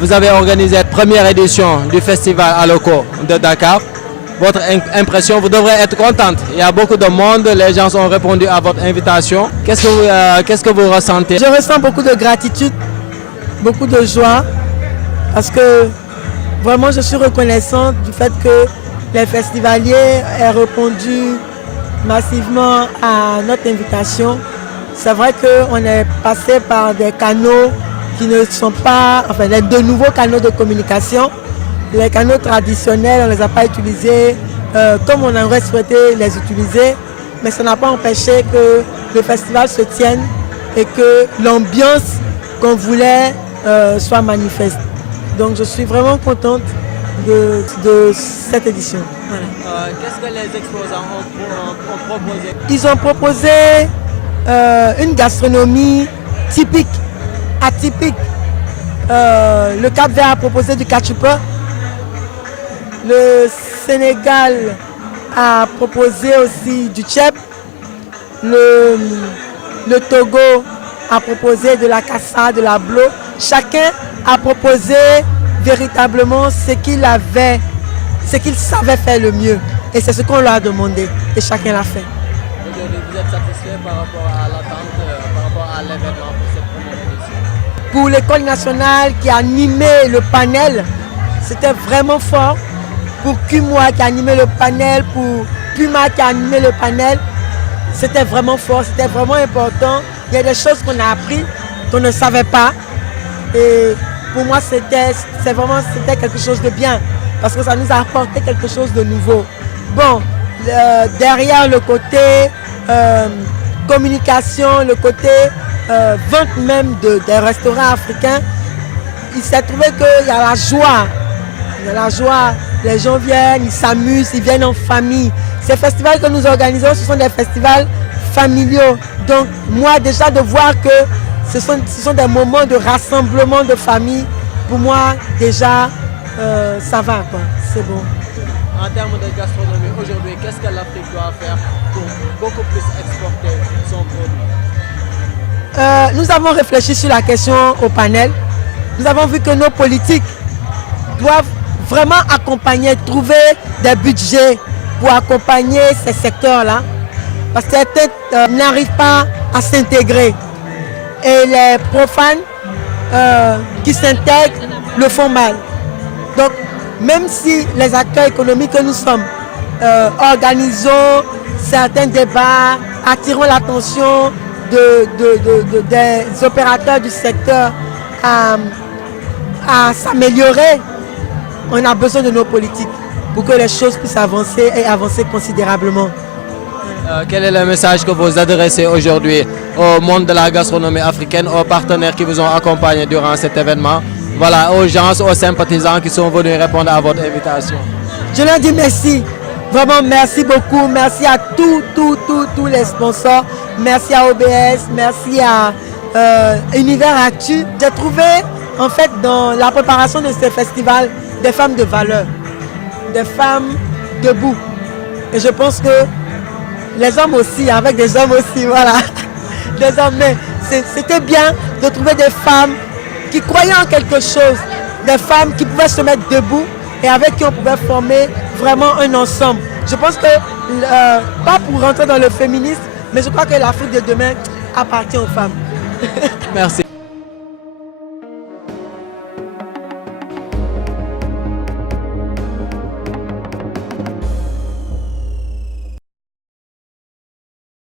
Vous avez organisé la première édition du festival Aloko de Dakar. Votre impression, vous devrez être contente. Il y a beaucoup de monde, les gens ont répondu à votre invitation. Qu'est-ce que vous ressentez? Je ressens beaucoup de gratitude, beaucoup de joie, parce que vraiment je suis reconnaissante du fait que les festivaliers aient répondu massivement à notre invitation. C'est vrai qu'on est passé par des canaux qui ne sont pas, enfin de nouveaux canaux de communication. Les canaux traditionnels, on ne les a pas utilisés comme on aurait souhaité les utiliser, mais ça n'a pas empêché que le festival se tienne et que l'ambiance qu'on voulait soit manifeste. Donc je suis vraiment contente de cette édition. Voilà. Qu'est-ce que les exposants ont proposé? Ils ont proposé une gastronomie typique, atypique. Le Cap-Vert a proposé du cachupa. Le Sénégal a proposé aussi du tchèp. Le Togo a proposé de la kassa, de la blo. Chacun a proposé véritablement ce qu'il avait, ce qu'il savait faire le mieux. Et c'est ce qu'on leur a demandé. Et chacun l'a fait. Aujourd'hui, vous êtes satisfait par rapport à l'attente, par rapport à l'événement pour cette première édition? Pour l'école nationale qui a animé le panel, c'était vraiment fort. Pour Kumwa qui a animé le panel, pour Puma qui a animé le panel, c'était vraiment fort, c'était vraiment important. Il y a des choses qu'on a appris, qu'on ne savait pas. Et pour moi, c'était quelque chose de bien, parce que ça nous a apporté quelque chose de nouveau. Bon, derrière le côté communication, le côté vente même des restaurants africains, il s'est trouvé qu'il y a la joie. Il y a la joie. Les gens viennent, ils s'amusent, ils viennent en famille. Ces festivals que nous organisons, ce sont des festivals familiaux. Donc moi déjà de voir que ce sont des moments de rassemblement de famille, pour moi déjà ça va, quoi. C'est bon. En termes de gastronomie, aujourd'hui, qu'est-ce que l'Afrique doit faire pour beaucoup plus exporter son produit? Nous avons réfléchi sur la question au panel. Nous avons vu que nos politiques doivent vraiment accompagner, trouver des budgets pour accompagner ces secteurs-là, parce que certains n'arrivent pas à s'intégrer. Et les profanes qui s'intègrent le font mal. Donc, même si les acteurs économiques que nous sommes organisons certains débats, attirons l'attention des opérateurs du secteur à s'améliorer, on a besoin de nos politiques pour que les choses puissent avancer et avancer considérablement. Quel est le message que vous adressez aujourd'hui au monde de la gastronomie africaine, aux partenaires qui vous ont accompagné durant cet événement, voilà, aux gens, aux sympathisants qui sont venus répondre à votre invitation? Je leur dis merci, vraiment merci beaucoup, merci à tous les sponsors, merci à OBS, merci à Univers Actu. J'ai trouvé en fait dans la préparation de ce festival des femmes de valeur, des femmes debout. Et je pense que les hommes aussi, avec des hommes aussi, voilà. Des hommes, mais c'était bien de trouver des femmes qui croyaient en quelque chose, des femmes qui pouvaient se mettre debout et avec qui on pouvait former vraiment un ensemble. Je pense que, pas pour rentrer dans le féminisme, mais je crois que l'Afrique de demain appartient aux femmes. Merci.